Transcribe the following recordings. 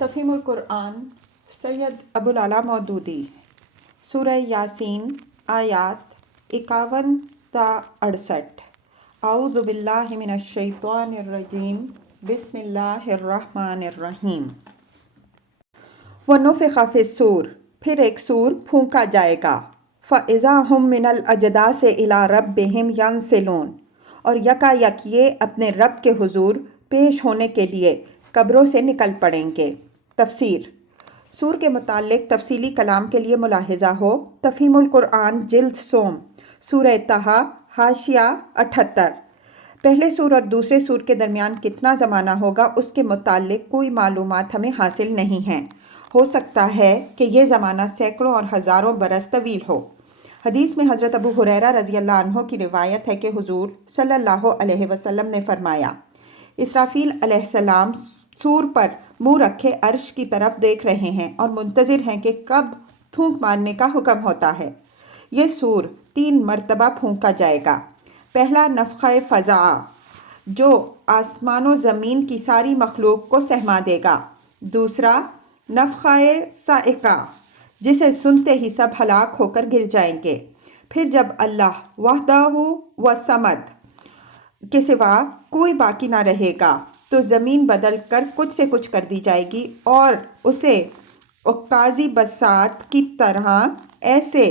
تفہیم القرآن سید ابوالعلا مودودی سورہ یاسین آیات 51 تا 68۔ اعوذ باللہ من الشیطان الرجیم بسم اللہ الرحمن الرحیم۔ وَنُفِخَ فِي الصُّورِ، پھر ایک سور پھونکا جائے گا۔ فَإِذَا هُم مِّنَ الْأَجْدَاثِ إِلَىٰ رَبِّهِمْ يَنسِلُونَ، اور یکا یک یہ اپنے رب کے حضور پیش ہونے کے لیے قبروں سے نکل پڑیں گے۔ تفسیر۔ سور کے متعلق تفصیلی کلام کے لیے ملاحظہ ہو تفہیم القرآن جلد سوم سورہ طٰہٰ حاشیہ 78۔ پہلے سور اور دوسرے سور کے درمیان کتنا زمانہ ہوگا اس کے متعلق کوئی معلومات ہمیں حاصل نہیں ہیں۔ ہو سکتا ہے کہ یہ زمانہ سینکڑوں اور ہزاروں برس طویل ہو۔ حدیث میں حضرت ابو ہریرہ رضی اللہ عنہ کی روایت ہے کہ حضور صلی اللہ علیہ وسلم نے فرمایا، اسرافیل علیہ السلام سور پر منہ رکھے عرش کی طرف دیکھ رہے ہیں اور منتظر ہیں کہ کب پھونک مارنے کا حکم ہوتا ہے۔ یہ سور 3 مرتبہ پھونکا جائے گا۔ پہلا نفخہ فزع، جو آسمان و زمین کی ساری مخلوق کو سہما دے گا۔ دوسرا نفخہ صاعقہ، جسے سنتے ہی سب ہلاک ہو کر گر جائیں گے۔ پھر جب اللہ وحدہ و صمد کے سوا کوئی باقی نہ رہے گا تو زمین بدل کر کچھ سے کچھ کر دی جائے گی اور اسے عکازی بساط کی طرح ایسے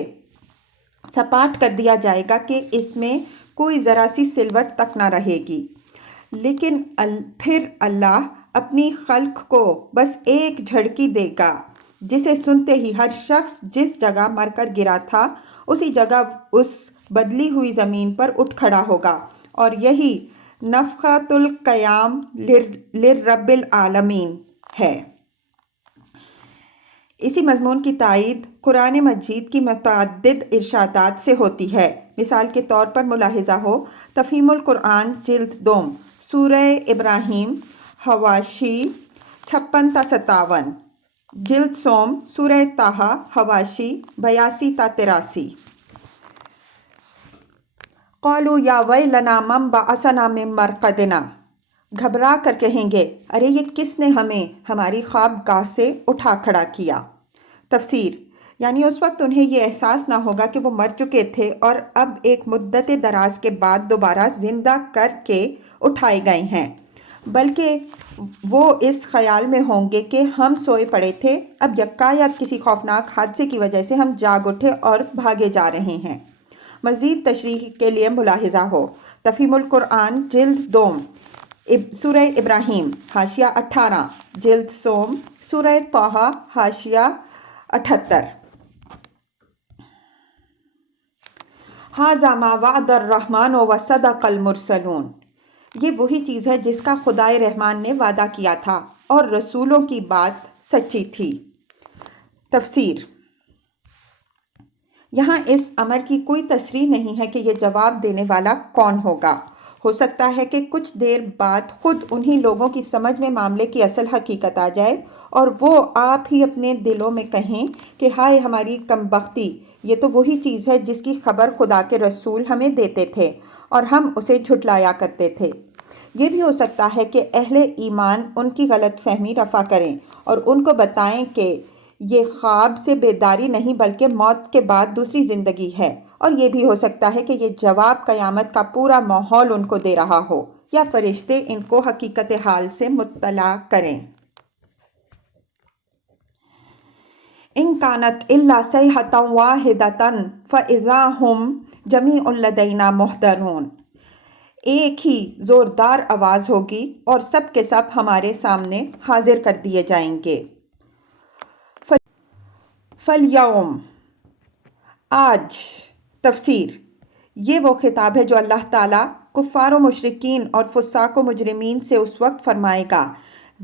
سپاٹ کر دیا جائے گا کہ اس میں کوئی ذرا سی سلوٹ تک نہ رہے گی۔ لیکن پھر اللہ اپنی خلق کو بس ایک جھڑکی دے گا، جسے سنتے ہی ہر شخص جس جگہ مر کر گرا تھا اسی جگہ اس بدلی ہوئی زمین پر اٹھ کھڑا ہوگا، اور یہی نفخۃ القیام لرب العالمین ہے۔ اسی مضمون کی تائید قرآن مجید کی متعدد ارشادات سے ہوتی ہے۔ مثال کے طور پر ملاحظہ ہو تفہیم القرآن جلد دوم سورہ ابراہیم حواشی 56 تا 57، جلد سوم سورہ طٰہٰ حواشی 82 تا 83۔ قالوا یا ویلنا من بعثنا من مرقدنا، گھبرا کر کہیں گے ارے یہ کس نے ہمیں ہماری خواب گاہ سے اٹھا کھڑا کیا۔ تفسیر۔ یعنی اس وقت انہیں یہ احساس نہ ہوگا کہ وہ مر چکے تھے اور اب ایک مدت دراز کے بعد دوبارہ زندہ کر کے اٹھائے گئے ہیں، بلکہ وہ اس خیال میں ہوں گے کہ ہم سوئے پڑے تھے، اب یکایک کسی خوفناک حادثے کی وجہ سے ہم جاگ اٹھے اور بھاگے جا رہے ہیں۔ مزید تشریح کے لیے ملاحظہ ہو تفہیم القرآن جلد دوم سورہ ابراہیم حاشیہ 18، جلد سوم سورہ طٰہٰ حاشیہ 78۔ ھذا ما وعد الرحمن وصدق المرسلون، یہ وہی چیز ہے جس کا خدائے رحمان نے وعدہ کیا تھا اور رسولوں کی بات سچی تھی۔ تفسیر۔ یہاں اس امر کی کوئی تصریح نہیں ہے کہ یہ جواب دینے والا کون ہوگا۔ ہو سکتا ہے کہ کچھ دیر بعد خود انہی لوگوں کی سمجھ میں معاملے کی اصل حقیقت آ جائے اور وہ آپ ہی اپنے دلوں میں کہیں کہ ہائے ہماری کمبختی، یہ تو وہی چیز ہے جس کی خبر خدا کے رسول ہمیں دیتے تھے اور ہم اسے جھٹلایا کرتے تھے۔ یہ بھی ہو سکتا ہے کہ اہل ایمان ان کی غلط فہمی رفع کریں اور ان کو بتائیں کہ یہ خواب سے بیداری نہیں بلکہ موت کے بعد دوسری زندگی ہے، اور یہ بھی ہو سکتا ہے کہ یہ جواب قیامت کا پورا ماحول ان کو دے رہا ہو یا فرشتے ان کو حقیقت حال سے مطلع کریں۔ ان کانت الا صیحۃ واحدۃ فاذا ھم جمیع لدینا محضرون، ایک ہی زوردار آواز ہوگی اور سب کے سب ہمارے سامنے حاضر کر دیے جائیں گے۔ فالیوم، آج۔ تفسیر۔ یہ وہ خطاب ہے جو اللہ تعالیٰ کفار و مشرکین اور فساق و مجرمین سے اس وقت فرمائے گا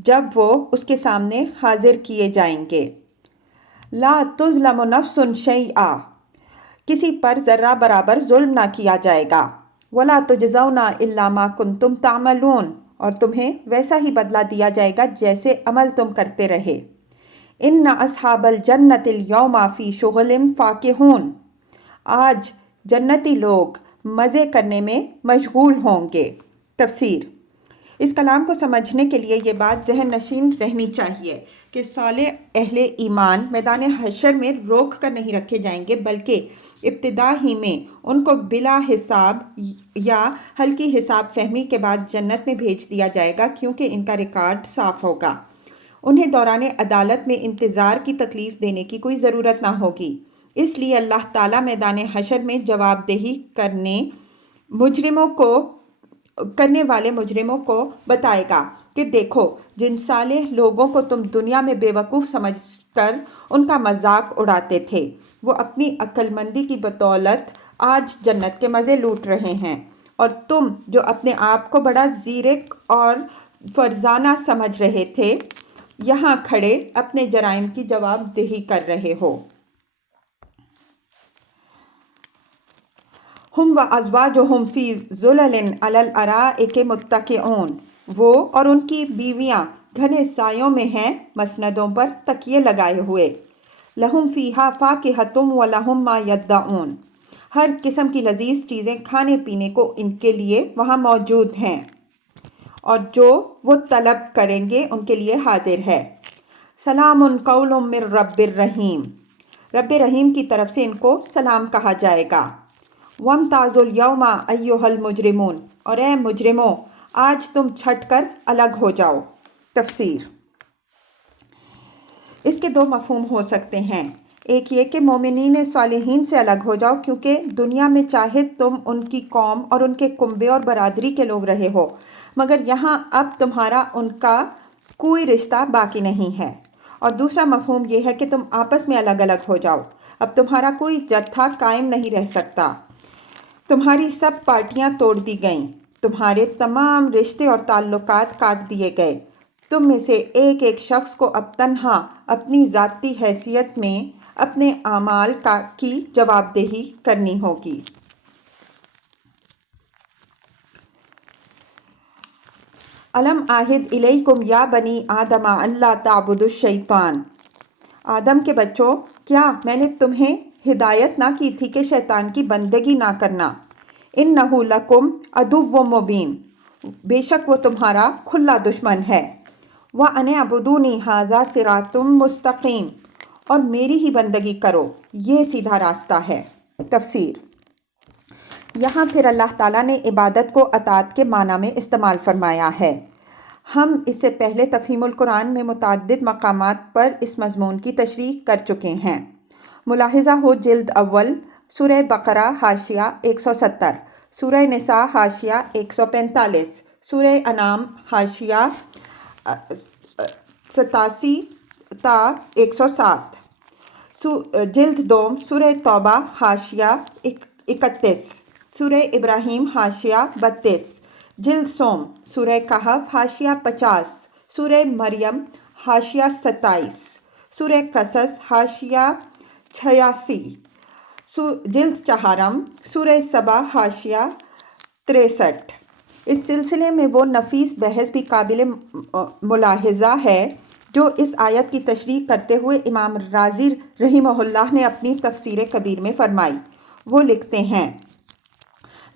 جب وہ اس کے سامنے حاضر کیے جائیں گے۔ لا تظلم نفس شیئا، کسی پر ذرہ برابر ظلم نہ کیا جائے گا۔ ولا تجزون الا ما کنتم تعملون، اور تمہیں ویسا ہی بدلہ دیا جائے گا جیسے عمل تم کرتے رہے۔ ان اصحاب الجنۃ اليوم فی شغل فاکہون، آج جنتی لوگ مزے کرنے میں مشغول ہوں گے۔ تفسیر۔ اس کلام کو سمجھنے کے لیے یہ بات ذہن نشین رہنی چاہیے کہ صالح اہل ایمان میدان حشر میں روک کر نہیں رکھے جائیں گے، بلکہ ابتدا ہی میں ان کو بلا حساب یا ہلکی حساب فہمی کے بعد جنت میں بھیج دیا جائے گا، کیونکہ ان کا ریکارڈ صاف ہوگا۔ انہیں دوران عدالت میں انتظار کی تکلیف دینے کی کوئی ضرورت نہ ہوگی۔ اس لیے اللہ تعالیٰ میدان حشر میں جواب دہی کرنے والے مجرموں کو بتائے گا کہ دیکھو، جن صالح لوگوں کو تم دنیا میں بے وقوف سمجھ کر ان کا مذاق اڑاتے تھے، وہ اپنی عقل مندی کی بدولت آج جنت کے مزے لوٹ رہے ہیں، اور تم جو اپنے آپ کو بڑا زیرک اور فرزانہ سمجھ رہے تھے، یہاں کھڑے اپنے جرائم کی جواب دہی کر رہے ہو۔ ہم وازواجہم فی ظلل علی الارائک متکئون، وہ اور ان کی بیویاں گھنے سایوں میں ہیں، مسندوں پر تکیے لگائے ہوئے۔ لہم فیہا فاکہۃ ولہم ما یدعون، ہر قسم کی لذیذ چیزیں کھانے پینے کو ان کے لیے وہاں موجود ہیں، اور جو وہ طلب کریں گے ان کے لیے حاضر ہے۔ سلام قول من رب الرحیم، رب رحیم کی طرف سے ان کو سلام کہا جائے گا۔ وامتازوا اليوم ایھا المجرمون، اور اے مجرموں آج تم چھٹ کر الگ ہو جاؤ۔ تفسیر۔ اس کے دو مفہوم ہو سکتے ہیں، ایک یہ کہ مومنین صالحین سے الگ ہو جاؤ، کیونکہ دنیا میں چاہے تم ان کی قوم اور ان کے کنبے اور برادری کے لوگ رہے ہو، مگر یہاں اب تمہارا ان کا کوئی رشتہ باقی نہیں ہے۔ اور دوسرا مفہوم یہ ہے کہ تم آپس میں الگ الگ ہو جاؤ، اب تمہارا کوئی جتھا قائم نہیں رہ سکتا، تمہاری سب پارٹیاں توڑ دی گئیں، تمہارے تمام رشتے اور تعلقات کاٹ دیے گئے، تم میں سے ایک ایک شخص کو اب تنہا اپنی ذاتی حیثیت میں اپنے اعمال کی جواب دہی کرنی ہوگی۔ الم اعہد الیکم یا بنی آدم اللہ تعبدوا الشیطان، آدم کے بچوں، کیا میں نے تمہیں ہدایت نہ کی تھی کہ شیطان کی بندگی نہ کرنا؟ انہ لکم عدو مبین، بے شک وہ تمہارا کھلا دشمن ہے۔ وان اعبدونی ھذا صراط مستقیم، اور میری ہی بندگی کرو، یہ سیدھا راستہ ہے۔ تفسیر۔ یہاں پھر اللہ تعالیٰ نے عبادت کو اطاعت کے معنی میں استعمال فرمایا ہے۔ ہم اس سے پہلے تفہیم القرآن میں متعدد مقامات پر اس مضمون کی تشریح کر چکے ہیں۔ ملاحظہ ہو جلد اول، سورہ بقرہ حاشیہ 170، سورہ نساء حاشیہ 145، سورہ انعام حاشیہ 87 تا 107، جلد دوم سورہ توبہ حاشیہ 31، سورہ ابراہیم حاشیہ 32، جلد سوم سورہ کہف حاشیہ 50، سورہ مریم حاشیہ 27، سورہ قصص حاشیہ 86، جلد چہارم سورہ سبا حاشیہ 63۔ اس سلسلے میں وہ نفیس بحث بھی قابل ملاحظہ ہے جو اس آیت کی تشریح کرتے ہوئے امام رازی رحمہ اللہ نے اپنی تفسیر کبیر میں فرمائی۔ وہ لکھتے ہیں،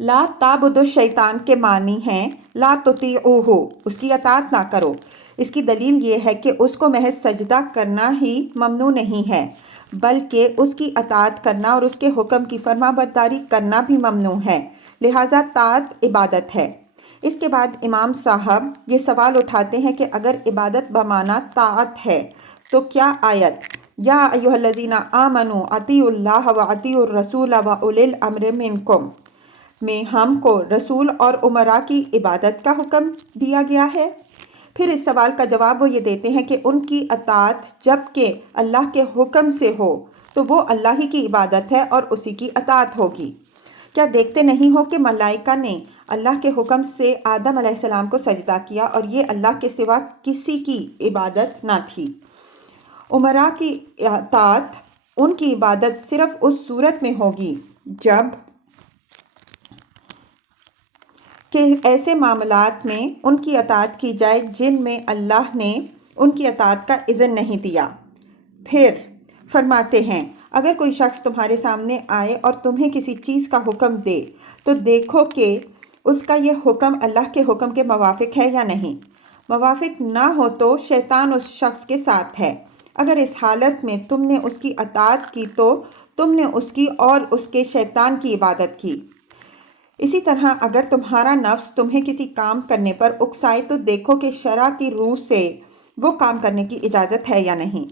لا تعبدوا الشیطان کے معنی ہیں لا تطیعوہ، اس کی اطاعت نہ کرو۔ اس کی دلیل یہ ہے کہ اس کو محض سجدہ کرنا ہی ممنوع نہیں ہے، بلکہ اس کی اطاعت کرنا اور اس کے حکم کی فرما برداری کرنا بھی ممنوع ہے، لہٰذا طاعت عبادت ہے۔ اس کے بعد امام صاحب یہ سوال اٹھاتے ہیں کہ اگر عبادت بمعنی طاعت ہے تو کیا آیت یا ایھا الذین آمنوا اطیعوا اللہ واطیعوا الرسول واولی الامر منکم میں ہم کو رسول اور امراء کی عبادت کا حکم دیا گیا ہے؟ پھر اس سوال کا جواب وہ یہ دیتے ہیں کہ ان کی اطاعت جب کہ اللہ کے حکم سے ہو تو وہ اللہ ہی کی عبادت ہے اور اسی کی اطاعت ہوگی۔ کیا دیکھتے نہیں ہو کہ ملائکہ نے اللہ کے حکم سے آدم علیہ السلام کو سجدہ کیا، اور یہ اللہ کے سوا کسی کی عبادت نہ تھی۔ امراء کی اطاعت، ان کی عبادت صرف اس صورت میں ہوگی جب کہ ایسے معاملات میں ان کی اطاعت کی جائے جن میں اللہ نے ان کی اطاعت کا اذن نہیں دیا۔ پھر فرماتے ہیں، اگر کوئی شخص تمہارے سامنے آئے اور تمہیں کسی چیز کا حکم دے تو دیکھو کہ اس کا یہ حکم اللہ کے حکم کے موافق ہے یا نہیں؟ موافق نہ ہو تو شیطان اس شخص کے ساتھ ہے۔ اگر اس حالت میں تم نے اس کی اطاعت کی تو تم نے اس کی اور اس کے شیطان کی عبادت کی۔ اسی طرح اگر تمہارا نفس تمہیں کسی کام کرنے پر اکسائے تو دیکھو کہ شرع کی روح سے وہ کام کرنے کی اجازت ہے یا نہیں۔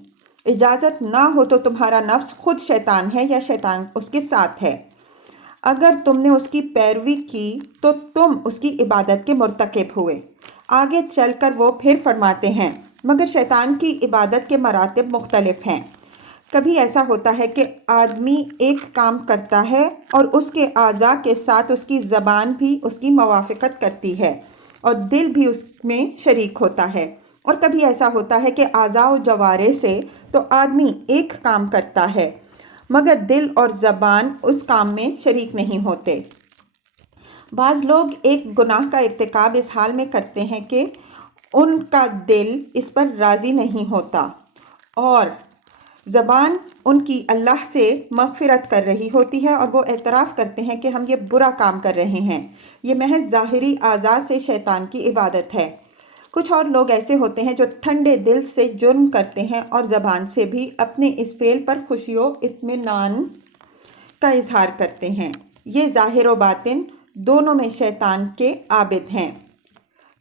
اجازت نہ ہو تو تمہارا نفس خود شیطان ہے یا شیطان اس کے ساتھ ہے۔ اگر تم نے اس کی پیروی کی تو تم اس کی عبادت کے مرتکب ہوئے۔ آگے چل کر وہ پھر فرماتے ہیں مگر شیطان کی عبادت کے مراتب مختلف ہیں۔ کبھی ایسا ہوتا ہے کہ آدمی ایک کام کرتا ہے اور اس کے اعضاء کے ساتھ اس کی زبان بھی اس کی موافقت کرتی ہے اور دل بھی اس میں شریک ہوتا ہے، اور کبھی ایسا ہوتا ہے کہ اعضاء و جوارح سے تو آدمی ایک کام کرتا ہے مگر دل اور زبان اس کام میں شریک نہیں ہوتے۔ بعض لوگ ایک گناہ کا ارتکاب اس حال میں کرتے ہیں کہ ان کا دل اس پر راضی نہیں ہوتا اور زبان ان کی اللہ سے مغفرت کر رہی ہوتی ہے، اور وہ اعتراف کرتے ہیں کہ ہم یہ برا کام کر رہے ہیں۔ یہ محض ظاہری اعضاء سے شیطان کی عبادت ہے۔ کچھ اور لوگ ایسے ہوتے ہیں جو ٹھنڈے دل سے جرم کرتے ہیں اور زبان سے بھی اپنے اس فعل پر خوشی و اطمینان کا اظہار کرتے ہیں۔ یہ ظاہر و باطن دونوں میں شیطان کے عابد ہیں۔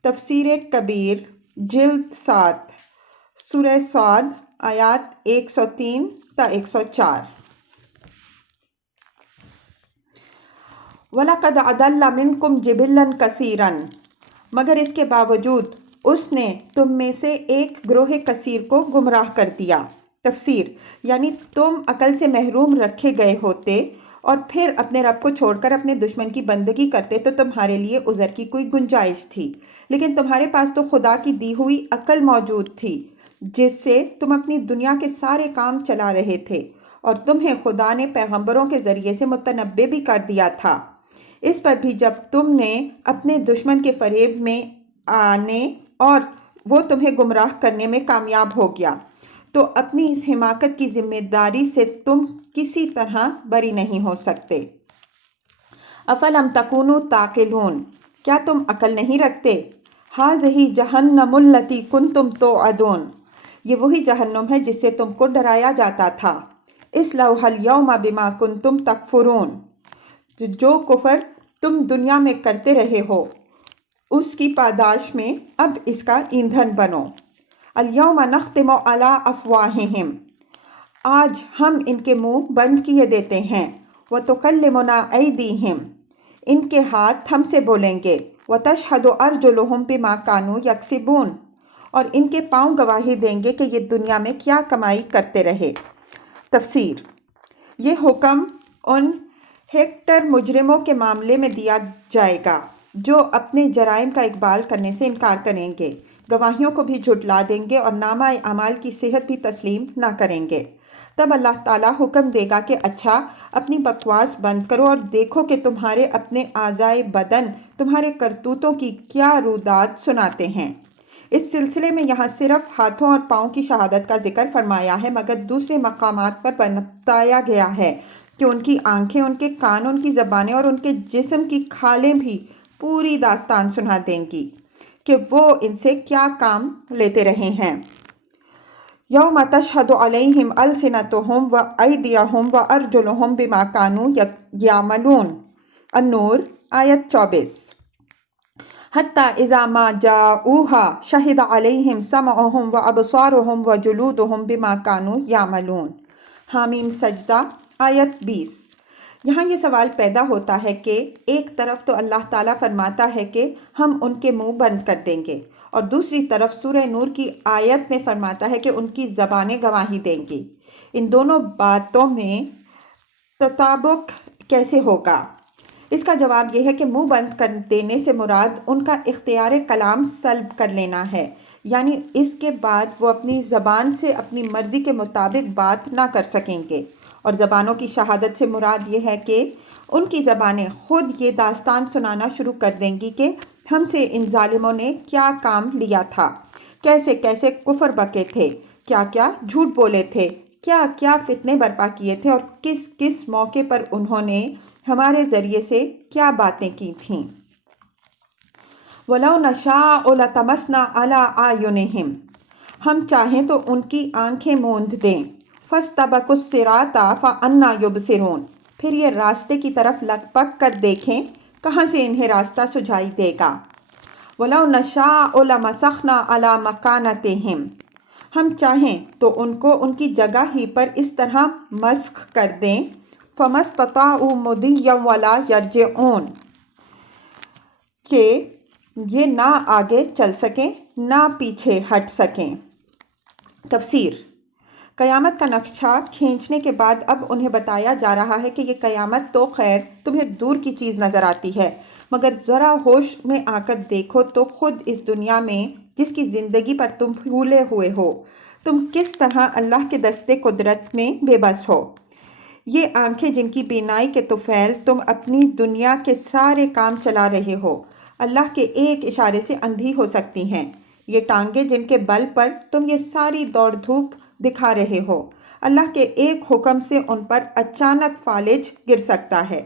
تفسیر کبیر جلد 7 سورہ صاد آیات 103 تا 104۔ وَلَقَدْ أَضَلَّ مِنْكُمْ جِبِلًّا كَثِيرًا، مگر اس کے باوجود اس نے تم میں سے ایک گروہ کثیر کو گمراہ کر دیا۔ تفسیر یعنی تم عقل سے محروم رکھے گئے ہوتے اور پھر اپنے رب کو چھوڑ کر اپنے دشمن کی بندگی کرتے تو تمہارے لیے عذر کی کوئی گنجائش تھی، لیکن تمہارے پاس تو خدا کی دی ہوئی عقل موجود تھی جس سے تم اپنی دنیا کے سارے کام چلا رہے تھے، اور تمہیں خدا نے پیغمبروں کے ذریعے سے متنبع بھی کر دیا تھا۔ اس پر بھی جب تم نے اپنے دشمن کے فریب میں آنے اور وہ تمہیں گمراہ کرنے میں کامیاب ہو گیا تو اپنی اس حماقت کی ذمہ داری سے تم کسی طرح بری نہیں ہو سکتے۔ افلم تکونوا تعقلون، کیا تم عقل نہیں رکھتے؟ ھذہ جہنم التی کنتم توعدون، یہ وہی جہنم ہے جس سے تم کو ڈرایا جاتا تھا۔ اصلوھا الیوم بما کنتم تکفرون، جو کفر تم دنیا میں کرتے رہے ہو اس کی پاداش میں اب اس کا ایندھن بنو۔ الیوم نختم علی افواہہم، آج ہم ان کے منہ بند کیے دیتے ہیں۔ وتکلمنا ایدیہم، ان کے ہاتھ ہم سے بولیں گے۔ وتشہد ارجلہم بما کانوا یکسبون، اور ان کے پاؤں گواہی دیں گے کہ یہ دنیا میں کیا کمائی کرتے رہے۔ تفسیر یہ حکم ان ہیکٹر مجرموں کے معاملے میں دیا جائے گا جو اپنے جرائم کا اقبال کرنے سے انکار کریں گے، گواہیوں کو بھی جھٹلا دیں گے اور نامہ اعمال کی صحت بھی تسلیم نہ کریں گے۔ تب اللہ تعالیٰ حکم دے گا کہ اچھا اپنی بکواس بند کرو اور دیکھو کہ تمہارے اپنے اعضائے بدن تمہارے کرتوتوں کی کیا روداد سناتے ہیں۔ اس سلسلے میں یہاں صرف ہاتھوں اور پاؤں کی شہادت کا ذکر فرمایا ہے، مگر دوسرے مقامات پر بتایا گیا ہے کہ ان کی آنکھیں، ان کے کان، ان کی زبانیں اور ان کے جسم کی کھالیں بھی پوری داستان سنا دیں گی کہ وہ ان سے کیا کام لیتے رہے ہیں۔ یوم تشہد علیہم السنتہم وایدیہم وارجلہم بما کانوا یعملون، النور آیت 24۔ حتی اذا ما جاؤوہا شہد علیہم سمعہم وابصارہم وجلودہم بما کانوا یعملون، حامیم سجدہ آیت 20۔ یہاں یہ سوال پیدا ہوتا ہے کہ ایک طرف تو اللہ تعالیٰ فرماتا ہے کہ ہم ان کے منہ بند کر دیں گے، اور دوسری طرف سورہ نور کی آیت میں فرماتا ہے کہ ان کی زبانیں گواہی دیں گی۔ ان دونوں باتوں میں تطابق کیسے ہوگا؟ اس کا جواب یہ ہے کہ منہ بند کر دینے سے مراد ان کا اختیار کلام سلب کر لینا ہے، یعنی اس کے بعد وہ اپنی زبان سے اپنی مرضی کے مطابق بات نہ کر سکیں گے، اور زبانوں کی شہادت سے مراد یہ ہے کہ ان کی زبانیں خود یہ داستان سنانا شروع کر دیں گی کہ ہم سے ان ظالموں نے کیا کام لیا تھا، کیسے کیسے کفر بکے تھے، کیا کیا جھوٹ بولے تھے، کیا کیا فتنے برپا کیے تھے، اور کس کس موقع پر انہوں نے ہمارے ذریعے سے کیا باتیں کی تھیں۔ وَلَوْ نَشَاءُ لَطَمَسْنَا عَلَىٰ أَعْيُنِهِمْ، ہم چاہیں تو ان کی آنکھیں موند دیں. فَاسْتَبَقُوا الصِّرَاطَ فَأَنَّىٰ يُبْصِرُونَ، پھر یہ راستے کی طرف لگ پک کر دیکھیں کہاں سے انہیں راستہ سجائی دے گا. وَلَوْ نَشَاءُ لَمَسَخْنَا عَلَىٰ مَكَانَتِهِمْ، ہم چاہیں تو ان کو ان کی جگہ ہی پر اس طرح مسخ کر دیں. فَمَا اسْتَطَاعُوا مُضِيًّا وَلَا يَرْجِعُونَ، کہ یہ نہ آگے چل سکیں نہ پیچھے ہٹ سکیں. تفسیر: قیامت کا نقشہ کھینچنے کے بعد اب انہیں بتایا جا رہا ہے کہ یہ قیامت تو خیر تمہیں دور کی چیز نظر آتی ہے، مگر ذرا ہوش میں آ کر دیکھو تو خود اس دنیا میں جس کی زندگی پر تم پھولے ہوئے ہو، تم کس طرح اللہ کے دستے قدرت میں بے بس ہو. یہ آنکھیں جن کی بینائی کے طفیل تم اپنی دنیا کے سارے کام چلا رہے ہو، اللہ کے ایک اشارے سے اندھی ہو سکتی ہیں. یہ ٹانگیں جن کے بل پر تم یہ ساری دوڑ دھوپ دکھا رہے ہو، اللہ کے ایک حکم سے ان پر اچانک فالج گر سکتا ہے.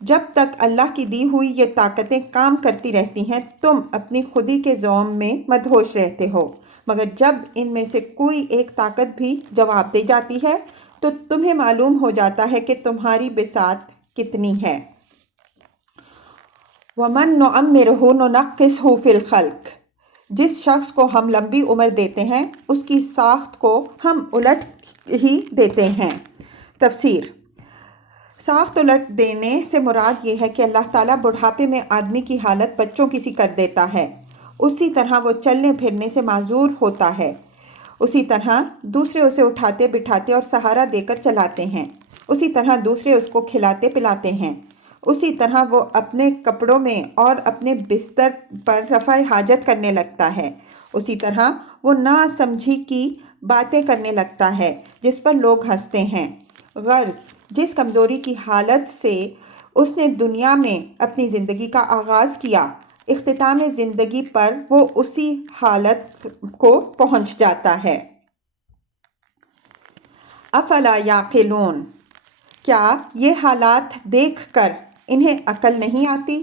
جب تک اللہ کی دی ہوئی یہ طاقتیں کام کرتی رہتی ہیں تم اپنی خودی کے زوم میں مدہوش رہتے ہو، مگر جب ان میں سے کوئی ایک طاقت بھی جواب دے جاتی ہے تو تمہیں معلوم ہو جاتا ہے کہ تمہاری بساط کتنی ہے. وَمَن نُعَمِّرْهُ نُنَقِّصْهُ فِي الْخَلْقِ، جس شخص کو ہم لمبی عمر دیتے ہیں اس کی ساخت کو ہم الٹ ہی دیتے ہیں. تفسیر: ساخت الٹ دینے سے مراد یہ ہے کہ اللہ تعالیٰ بڑھاپے میں آدمی کی حالت بچوں کی سی کر دیتا ہے، اسی طرح وہ چلنے پھرنے سے معذور ہوتا ہے. اسی طرح دوسرے اسے اٹھاتے بٹھاتے اور سہارا دے کر چلاتے ہیں. اسی طرح دوسرے اس کو کھلاتے پلاتے ہیں. اسی طرح وہ اپنے کپڑوں میں اور اپنے بستر پر رفع حاجت کرنے لگتا ہے. اسی طرح وہ نا سمجھی کی باتیں کرنے لگتا ہے جس پر لوگ ہنستے ہیں. غرض جس کمزوری کی حالت سے اس نے دنیا میں اپنی زندگی کا آغاز کیا، اختتام زندگی پر وہ اسی حالت کو پہنچ جاتا ہے. افلا یعقلون، کیا یہ حالات دیکھ کر انہیں عقل نہیں آتی؟